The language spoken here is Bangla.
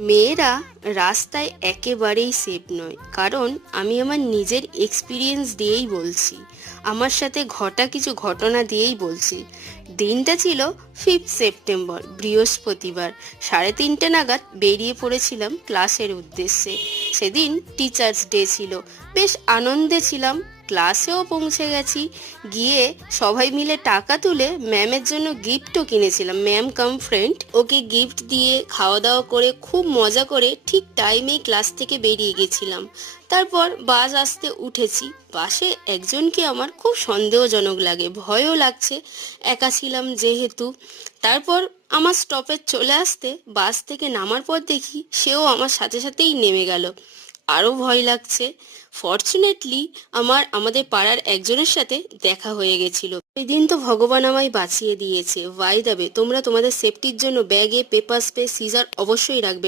মেয়েরা রাস্তায় একেবারেই সেফ নয়, কারণ আমি আমার নিজের এক্সপিরিয়েন্স দিয়েই বলছি, আমার সাথে ঘটা কিছু ঘটনা দিয়েই বলছি। দিনটা ছিল 5 সেপ্টেম্বর, বৃহস্পতিবার। 3:30 নাগাদ বেরিয়ে পড়েছিলাম ক্লাসের উদ্দেশ্যে। সেদিন টিচার্স ডে ছিল, বেশ আনন্দে ছিলাম। ক্লাসেও পৌঁছে গেছি। গিয়ে সবাই মিলে টাকা তুলে ম্যামের জন্য গিফটও কিনেছিলাম। ম্যাম কাম ফ্রেন্ড, ওকে গিফট দিয়ে খাওয়া দাওয়া করে খুব মজা করে ঠিক টাইমেই ক্লাস থেকে বেরিয়ে গেছিলাম। তারপর বাস আসতে উঠেছি। বাসে একজনকে আমার খুব সন্দেহজনক লাগে, ভয়ও লাগছে, একা ছিলাম যেহেতু। তারপর আমার স্টপেজ চলে আসতে বাস থেকে নামার পর দেখি সেও আমার সাথে সাথেই নেমে গেল। আরও ভয় লাগছে। ফর্চুনেটলি আমাদের পাড়ার একজনের সাথে দেখা হয়ে গেছিল। ওই দিন তো ভগবান আমায় বাঁচিয়ে দিয়েছে। বাই দ্য ওয়ে, তোমরা তোমাদের সেফটির জন্য ব্যাগে পেপার স্প্রে সিজার অবশ্যই রাখবে।